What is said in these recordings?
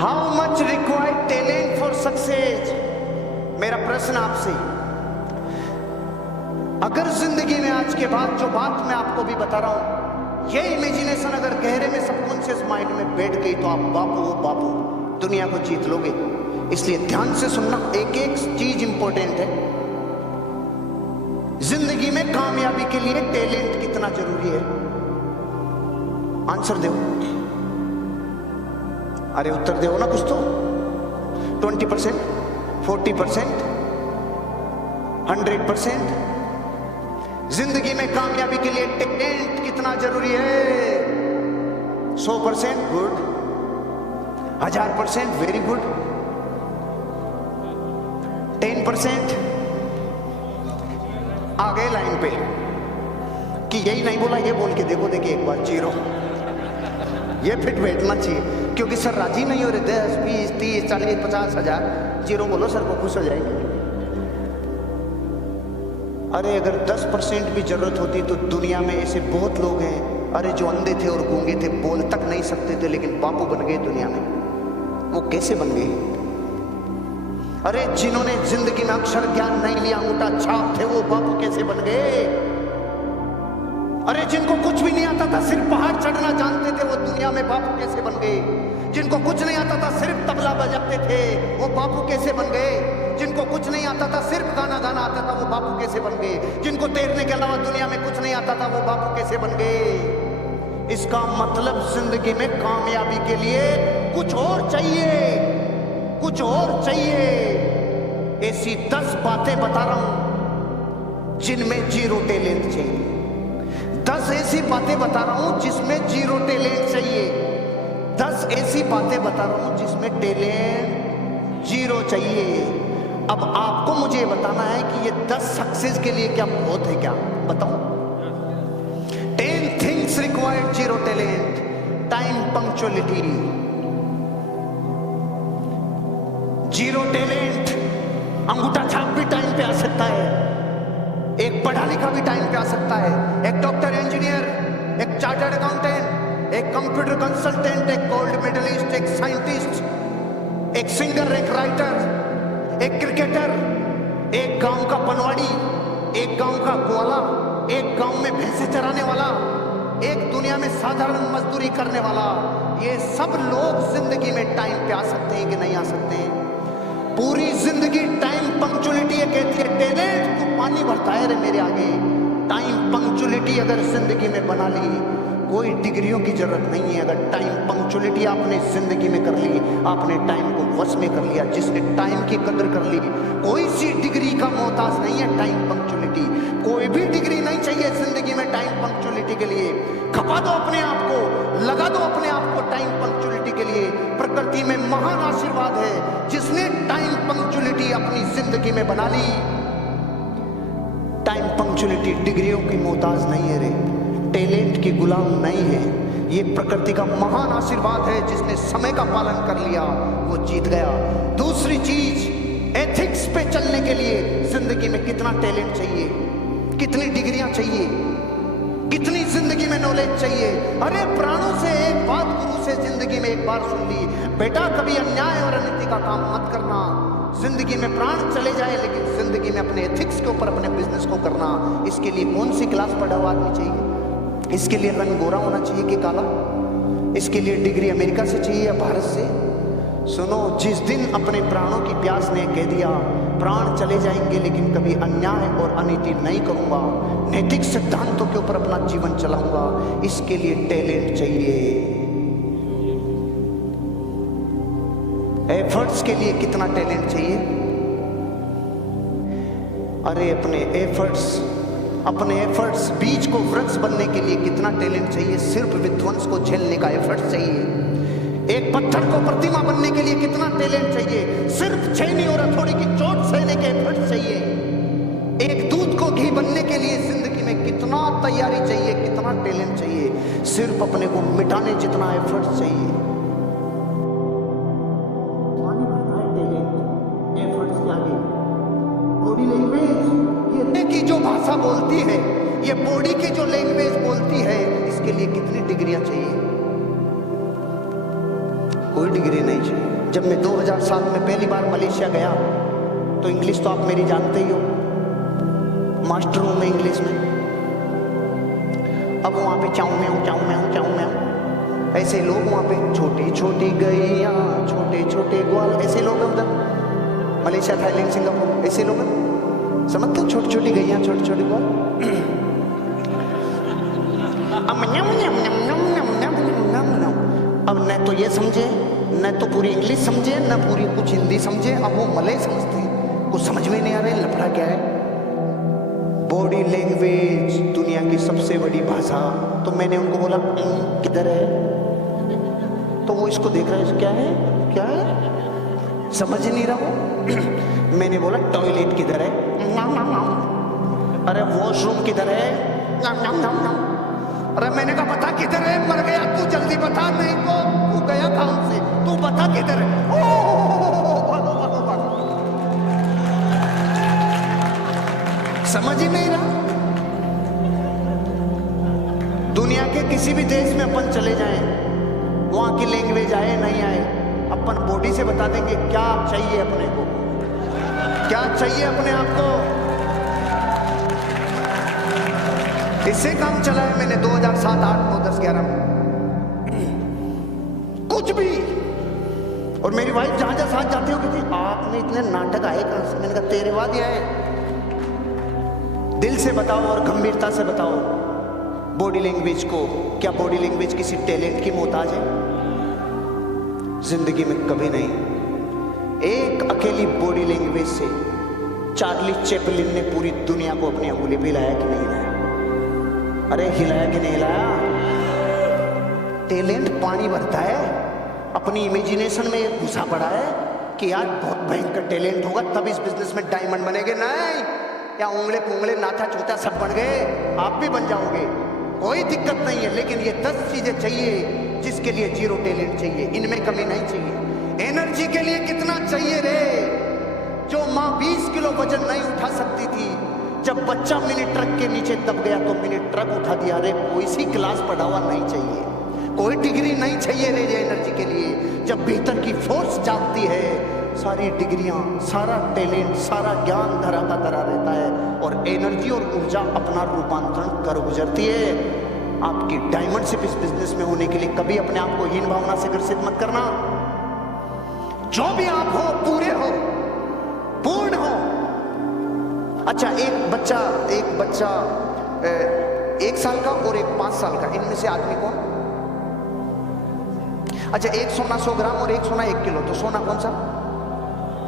How much required talent for success. मेरा प्रश्न आपसे, अगर जिंदगी में आज के बाद जो बात मैं आपको भी बता रहा हूं, ये इमेजिनेशन अगर गहरे में सबकॉन्शियस माइंड में बैठ गई तो आप बापू दुनिया को जीत लोगे। इसलिए ध्यान से सुनना, एक एक चीज इंपॉर्टेंट है। जिंदगी में कामयाबी के लिए टैलेंट कितना जरूरी है? आंसर दो। अरे उत्तर दो ना कुछ तो। 20%, 40%, 100%? जिंदगी में कामयाबी के लिए टैलेंट कितना जरूरी है? 100%? गुड। 1000%? Very good. 10%? आ गए लाइन पे कि यही नहीं बोला, ये बोल के देखो, देखिए एक बार 0। ये फिट बैठना चाहिए, क्योंकि सर राजी नहीं हो रहे। 10, 20, 30, 40, 50 हजार 0 बोलो, सर को खुश हो जाएंगे। अरे अगर 10% भी जरूरत होती तो दुनिया में ऐसे बहुत लोग हैं, अरे जो अंधे थे और गूंगे थे, बोल तक नहीं सकते थे, लेकिन बापू बन गए दुनिया में। वो कैसे बन गए? अरे जिन्होंने जिंदगी में अक्षर ज्ञान नहीं लिया, अंगूठा छाप थे, वो बापू कैसे बन गए? अरे जिनको कुछ भी नहीं आता था, सिर्फ पहाड़ चढ़ना जानते थे, वो दुनिया में बापू कैसे बन गए? जिनको कुछ नहीं आता था, सिर्फ तबला बजाते थे, वो बापू कैसे बन गए? जिनको कुछ नहीं आता था, सिर्फ गाना गाना आता था, वो बापू कैसे बन गए? जिनको तैरने के अलावा दुनिया में कुछ नहीं आता था, वो बापू कैसे बन गए? इसका मतलब जिंदगी में कामयाबी के लिए कुछ और चाहिए, कुछ और चाहिए। ऐसी 10 बातें बता रहा हूं जिनमें 0 टैलेंट चाहिए। 10 ऐसी बातें बता रहा हूं जिसमें 0 टैलेंट चाहिए। 10 ऐसी बातें बता रहा हूं जिसमें टैलेंट 0 चाहिए। अब आपको मुझे बताना है कि ये 10 सक्सेस के लिए क्या बहुत है, क्या बताऊं? 10 things required 0 talent. Time punctuality. 0 talent. अंगूठा छाप भी टाइम पे आ सकता है, एक पढ़ा लिखा भी टाइम पे आ सकता है, एक डॉक्टर, इंजीनियर, एक चार्टर्ड अकाउंटेंट, एक कंप्यूटर कंसल्टेंट, एक गोल्ड मेडलिस्ट, एक साइंटिस्ट, एक सिंगर, एक राइटर, एक क्रिकेटर, एक गांव का पनवाड़ी, एक गांव का ग्वाला, एक गांव में भैंसे चराने वाला, एक दुनिया में साधारण मजदूरी करने वाला। ये सब लोग जिंदगी में टाइम पे आ सकते हैं कि नहीं आ सकते हैं? पूरी जिंदगी टाइम पंक्चुअलिटी कहती है, टैलेंट तू पानी भरता है रे मेरे आगे। टाइम पंक्चुअलिटी अगर जिंदगी में बना ली, कोई डिग्रियों की जरूरत नहीं है। अगर टाइम पंक्चुअलिटी आपने जिंदगी में कर ली, आपने टाइम को वश में कर लिया। जिसने टाइम की कदर कर ली, कोई सी डिग्री का मोहताज नहीं है। टाइम पंक्चुअलिटी, कोई भी डिग्री नहीं चाहिए जिंदगी में टाइम पंक्चुअलिटी के लिए। खपा दो अपने आप को, लगा दो अपने आप को टाइम पंक्चुअलिटी के लिए। प्रकृति में महान आशीर्वाद है जिसने टाइम पंक्चुअलिटी अपनी जिंदगी में बना ली। टाइम पंक्चुअलिटी डिग्रियों की मोहताज नहीं है रे, टैलेंट की गुलाम नहीं है। ये प्रकृति का महान आशीर्वाद है। जिसने समय का पालन कर लिया वो जीत गया। दूसरी चीज, एथिक्स पे चलने के लिए जिंदगी में कितना टैलेंट चाहिए, कितनी डिग्रियां चाहिए, कितनी जिंदगी में नॉलेज चाहिए। अरे प्राणों से एक बात गुरु से जिंदगी में एक बार सुन ली, बेटा कभी अन्याय और अनीति का काम मत करना। जिंदगी में प्राण चले जाए लेकिन जिंदगी में अपने एथिक्स के ऊपर अपने बिजनेस को करना। इसके लिए कौन सी क्लास पढ़ा हुआ आदमी चाहिए? इसके लिए रंग गोरा होना चाहिए कि काला? इसके लिए डिग्री अमेरिका से चाहिए या भारत से? सुनो, जिस दिन अपने प्राणों की प्यास ने कह दिया प्राण चले जाएंगे लेकिन कभी अन्याय और अनीति नहीं करूंगा, नैतिक सिद्धांतों के ऊपर अपना जीवन चलाऊंगा, इसके लिए टैलेंट चाहिए। एफर्ट्स के लिए कितना टैलेंट चाहिए? अरे अपने एफर्ट्स बीज को वृक्ष बनने के लिए कितना टैलेंट चाहिए? सिर्फ विध्वंस को झेलने का एफर्ट चाहिए। एक पत्थर को प्रतिमा बनने के लिए कितना टैलेंट चाहिए? सिर्फ छेनी और हथौड़ी की चोट सहने के एफर्ट चाहिए। एक दूध को घी बनने के लिए जिंदगी में कितना तैयारी चाहिए, कितना टैलेंट चाहिए? सिर्फ अपने को मिटाने जितना एफर्ट चाहिए। बॉडी लैंग्वेज, ये की जो भाषा बोलती है, ये बॉडी की जो लैंग्वेज बोलती है, इसके लिए कितनी डिग्रियां चाहिए? कोई डिग्री नहीं चाहिए। जब मैं 2007 में पहली बार मलेशिया गया तो इंग्लिश तो आप मेरी जानते ही हो, मास्टर हूं मैं इंग्लिश में। अब वहां पे चाऊ म्याऊं ऐसे लोग वहां पे, छोटी छोटी गैया छोटे छोटे ग्वाल, ऐसे लोग उधर मलेशिया, थाईलैंड, सिंगापुर, ऐसे लोग समझते हो, छोटी छोटी गैया छोटे छोटे ग्वाल। अब न तो ये समझे, न तो पूरी इंग्लिश समझे, न पूरी कुछ हिंदी समझे। अब वो मलय समझते, कुछ समझ में नहीं आ रहा है लफड़ा क्या है। बॉडी लैंग्वेज दुनिया की सबसे बड़ी भाषा। तो मैंने उनको बोला किधर है, तो वो इसको देख रहा है, क्या है क्या है, समझ नहीं रहा वो। मैंने बोला टॉयलेट किधर है, अरे वॉशरूम किधर है, अरे मैंने कहा बता किधर है, मर गया तू, जल्दी बता, नहीं तो तू गया कहां से, तू बता किधर है। भागो भागो भागो, समझ ही नहीं रहा। दुनिया के किसी भी देश में अपन चले जाएं, वहां की लैंग्वेज आए नहीं आए, अपन बॉडी से बता देंगे क्या चाहिए अपने को, क्या चाहिए अपने आप को। इससे काम चला है मैंने 2007, 8, 9, 10, 11 में कुछ भी। और मेरी वाइफ जहां जहां साथ जाती हो कहती आपने इतने नाटक आए कहां से। मैंने कहा तेरे बाद ही आए। दिल से बताओ और गंभीरता से बताओ बॉडी लैंग्वेज को। क्या बॉडी लैंग्वेज किसी टैलेंट की मोहताज है? जिंदगी में कभी नहीं। एक अकेली बॉडी लैंग्वेज से चार्ली चैपलिन ने पूरी दुनिया को अपनी अंगुली पे हिलाया कि नहीं हिलाया? अरे हिलाया कि नहीं हिलाया? टैलेंट पानी भरता है, अपनी इमेजिनेशन में एक घुसा पड़ा है कि यार बहुत भयंकर टैलेंट होगा तब इस बिजनेस में डायमंड बनेंगे। नहीं, या उंगले पुंगले नाथा चूता सब बन गए, आप भी बन जाओगे, कोई दिक्कत नहीं है। लेकिन ये 10 चीजें चाहिए जिसके लिए 0 टैलेंट चाहिए, इनमें कमी नहीं चाहिए। एनर्जी के लिए कितना चाहिए रे? जो माँ 20 किलो वजन नहीं उठा सकती थी, जब बच्चा मिनी ट्रक के नीचे दब गया तो मिनी ट्रक उठा दिया। रे कोई सी क्लास पढ़ा हुआ नहीं चाहिए, कोई डिग्री नहीं चाहिए रे एनर्जी के लिए। जब भीतर की फोर्स जागती है, सारी डिग्रियां, सारा टैलेंट, सारा ज्ञान धरा का धरा रहता है और एनर्जी और ऊर्जा अपना रूपांतरण कर गुजरती है। आपकी डायमंडशिप इस बिजनेस में होने के लिए कभी अपने आप को हीन भावना से ग्रसित मत करना। जो भी आप हो पूरे हो, पूर्ण हो। अच्छा, एक बच्चा 1 साल का और एक 5 साल का, इनमें से आदमी कौन? अच्छा, एक सोना 100 ग्राम और एक सोना 1 किलो, तो सोना कौन सा?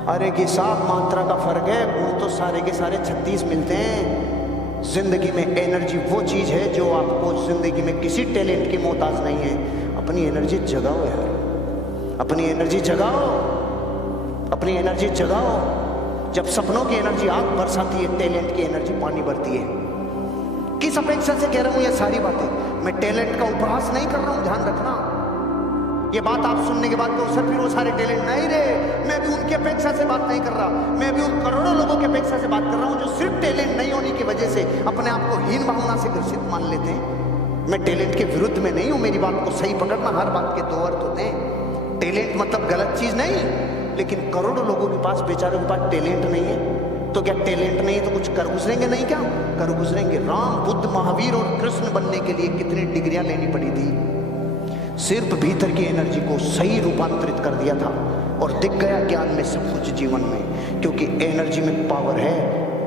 अरे कि साहब मात्रा का फर्क है, गुण तो सारे के सारे 36 मिलते हैं। जिंदगी में एनर्जी वो चीज है जो आपको जिंदगी में किसी टैलेंट की मोहताज नहीं है। अपनी एनर्जी जगाओ यार, अपनी एनर्जी जगाओ, अपनी एनर्जी जगाओ। जब सपनों की एनर्जी आग बरसाती है, टैलेंट की एनर्जी पानी भरती है। किस अपेक्षा से कह रहा हूं ये सारी बातें? मैं टैलेंट का उपहास नहीं कर रहा हूं, ध्यान रखना। ये बात आप सुनने के बाद तो सर फिर वो सारे टैलेंट नहीं रे, मैं भी उनकी अपेक्षा से बात नहीं कर रहा। मैं भी उन करोड़ों लोगों की अपेक्षा से बात कर रहा हूं जो सिर्फ टैलेंट नहीं होने की वजह से अपने आप को हीन भावना से ग्रसित मान लेते हैं। मैं टैलेंट के विरुद्ध में नहीं हूं, मेरी बात को सही पकड़ना। हर बात के 2 अर्थ होते हैं। टैलेंट मतलब गलत चीज नहीं, लेकिन करोड़ों लोगों के पास, बेचारों के पास टैलेंट नहीं है। तो क्या टैलेंट नहीं है तो कुछ कर गुजरेंगे नहीं? क्या कर गुजरेंगे? राम, बुद्ध, महावीर और कृष्ण बनने के लिए कितनी डिग्रियां लेनी पड़ी थी? सिर्फ भीतर की एनर्जी को सही रूपांतरित कर दिया था और दिख गया ज्ञान में सब कुछ जीवन में। क्योंकि एनर्जी में पावर है,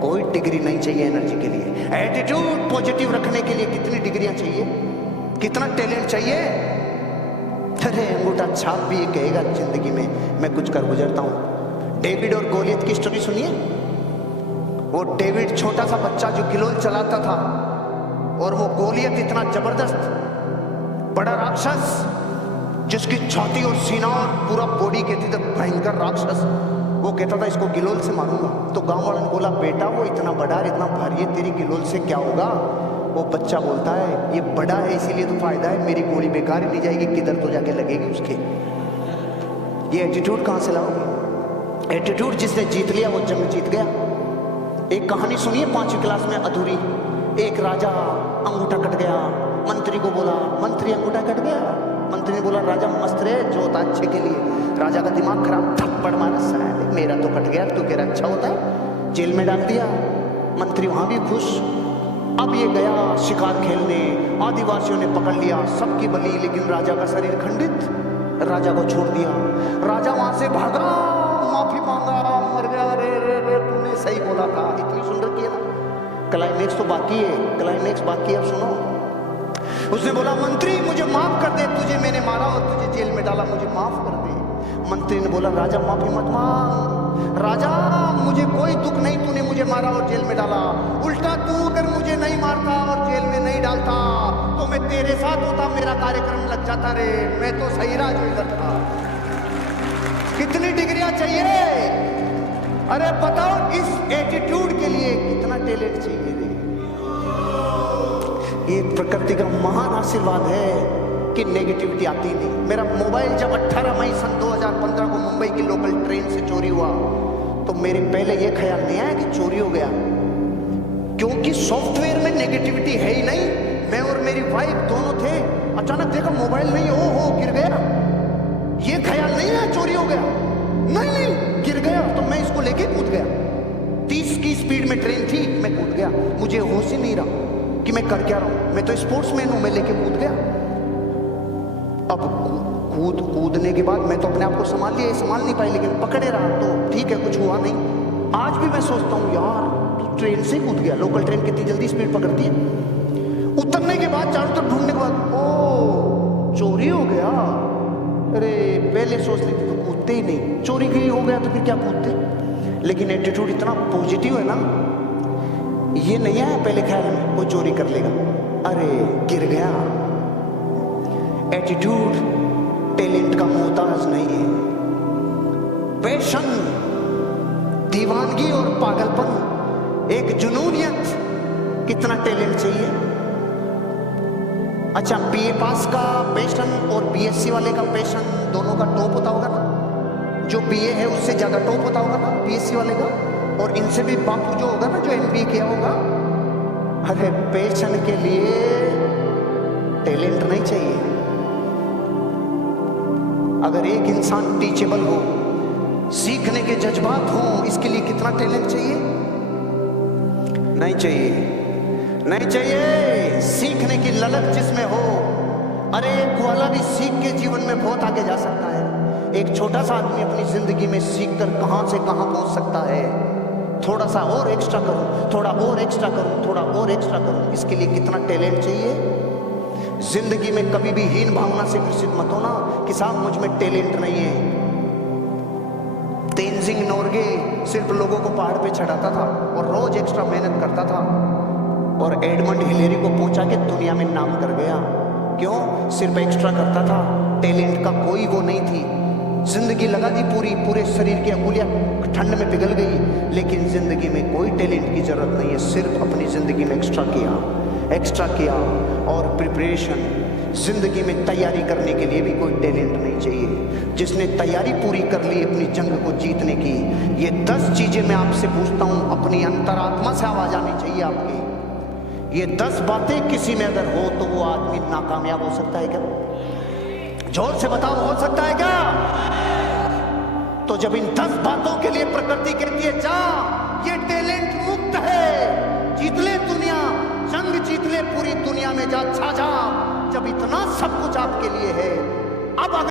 कोई डिग्री नहीं चाहिए एनर्जी के लिए। एटीट्यूड पॉजिटिव रखने के लिए कितनी डिग्रियां चाहिए, कितना टैलेंट चाहिए? अरे अंगूठा छाप भी ये कहेगा जिंदगी में मैं कुछ कर गुजरता हूं। डेविड और गोलियत की स्टोरी सुनिए। वो डेविड छोटा सा बच्चा जो गिलोल चलाता था, और वो गोलियत इतना जबरदस्त बड़ा राक्षस जिसकी छाती और सीना और पूरा बॉडी कहती थी भयंकर राक्षस। वो कहता था इसको गिलोल से मारूंगा। तो गांव वालों ने बोला बेटा वो इतना बड़ा और इतना भारी है, तेरी गिलोल से क्या होगा? वो बच्चा बोलता है ये बड़ा है इसीलिए तो फायदा है, मेरी गोली बेकार ही नहीं जाएगी, किधर तो जाके लगेगी उसके। ये एटीट्यूड कहां से लाओगे? एटीट्यूड जिसने जीत लिया वो जंग जीत गया। एक कहानी सुनिए 5वीं क्लास में अधूरी। एक राजा अंगूठा कट गया, मंत्री को बोला मंत्री अंगूठा कट गया, मंत्री ने बोला राजा मस्त रहे, जो होता अच्छे के लिए। राजा का दिमाग खराब, थप्पड़ मारा, साले मेरा तो कट गया, तू कह रहा अच्छा होता है, जेल में डाल दिया। मंत्री वहां भी खुश। अब ये गया शिकार खेलने, आदिवासियों ने पकड़ लिया, सबकी बली, लेकिन राजा का शरीर खंडित, राजा को छोड़ दिया। राजा वहां से भागा, माफी मांगा, मर गया, रे रे रे तूने सही बोला था। इतनी सुन रखी है ना, क्लाइमेक्स तो बाकी है, क्लाइमेक्स बाकी है, अब सुनो। उसने बोला मंत्री मुझे माफ कर दे, तुझे मैंने मारा और तुझे जेल में डाला, मुझे माफ कर दे। मंत्री ने बोला राजा माफी मत मांग, राजा मुझे कोई दुख नहीं, तूने मुझे मारा और जेल में डाला, उल्टा तू अगर मुझे नहीं मारता और जेल में नहीं डालता तो मैं तेरे साथ होता, मेरा कार्यक्रम लग जाता रे, मैं तो सही राजवीर था। कितनी डिग्रियां चाहिए? अरे बताओ इस एटीट्यूड के लिए कितना टैलेंट चाहिए रे। ये प्रकृति का महान आशीर्वाद है कि नेगेटिविटी आती नहीं। मेरा मोबाइल जब 18 मई सन 2015 को मुंबई की लोकल ट्रेन से चोरी हुआ तो मेरे पहले ये ख्याल नहीं आया कि चोरी हो गया, क्योंकि सॉफ्टवेयर में नेगेटिविटी है ही नहीं। मैं और मेरी वाइफ दोनों थे, अचानक देखा मोबाइल नहीं, ओ गिर गया। ये ख्याल नहीं आया चोरी हो गया, नहीं गिर गया, तो मैं इसको लेके कूद गया। 30 की स्पीड में ट्रेन थी, मैं कूद गया, मुझे होश ही नहीं रहा कि मैं कर क्या रहा हूं। मैं तो स्पोर्ट्समैन हूं, मैं लेके कूद गया। अब कूदने के बाद मैं तो अपने आप को संभाल नहीं पाई, लेकिन पकड़े रहा तो ठीक है, कुछ हुआ नहीं। आज भी मैं सोचता हूँ यार ट्रेन से कूद गया, लोकल ट्रेन कितनी जल्दी स्पीड पकड़ती है। उतरने के बाद चारों तरफ ढूंढने के बाद ओ चोरी हो गया, अरे पहले सोच लेते तो कूदते ही नहीं, चोरी की हो गया तो फिर क्या कूदते। लेकिन एटीट्यूड इतना पॉजिटिव है ना, ये नहीं आया पहले ख्याल में कोई चोरी कर लेगा, अरे गिर गया। एटीट्यूड टैलेंट का मोहताज नहीं है। पैशन, दीवानगी और पागलपन, एक जुनूनियत, कितना टैलेंट चाहिए। अच्छा बीए पास का पैशन और बीएससी वाले का पैशन दोनों का टॉप होता होगा ना, जो बीए है उससे ज्यादा टॉप होता होगा ना बीएससी वाले का, और इनसे भी बापू जो होगा ना जो एमबीए किया होगा। अरे पैशन के लिए टैलेंट नहीं चाहिए। अगर एक इंसान टीचेबल हो, सीखने के जज्बात हो, इसके लिए कितना टैलेंट चाहिए? नहीं चाहिए। सीखने की ललक जिसमें हो, अरे ग्वाला भी सीख के जीवन में बहुत आगे जा सकता है। एक छोटा सा आदमी अपनी जिंदगी में सीखकर कहां से कहां पहुंच सकता है। थोड़ा सा और एक्स्ट्रा करूं, थोड़ा और एक्स्ट्रा करूं, थोड़ा और एक्स्ट्रा करूं, इसके लिए कितना टैलेंट चाहिए। जिंदगी में कभी भी हीन भावना से ग्रसित मत होना कि साहब मुझ में टैलेंट नहीं है। तेंजिंग नोर्गे सिर्फ लोगों को पहाड़ पे चढ़ाता था और रोज एक्स्ट्रा मेहनत करता था, और एडमंड हिलेरी को पहुंचा के दुनिया में नाम कर गया। क्यों? सिर्फ एक्स्ट्रा करता था, टैलेंट का कोई वो नहीं थी। जिंदगी लगा दी पूरे शरीर की अंगुलियां ठंड में पिघल गई, लेकिन जिंदगी में कोई टैलेंट की जरूरत नहीं है। सिर्फ अपनी जिंदगी में एक्स्ट्रा किया और प्रिपरेशन, जिंदगी में तैयारी करने के लिए भी कोई टैलेंट नहीं चाहिए। जिसने तैयारी पूरी कर ली अपनी जंग को जीतने की, ये 10 चीजें मैं आपसे पूछता हूं, अपनी अंतरात्मा से आवाज आनी चाहिए आपकी। ये 10 बातें किसी में अगर हो तो वो आदमी नाकामयाब हो सकता है क्या? जोर से बताओ, हो सकता है क्या? तो जब इन 10 बातों के लिए प्रकृति कहती है जा, ये टैलेंट मुक्त है, जीत ले दुनिया, जंग जीत ले पूरी दुनिया में, जा छा जा। जब इतना सब कुछ आपके लिए है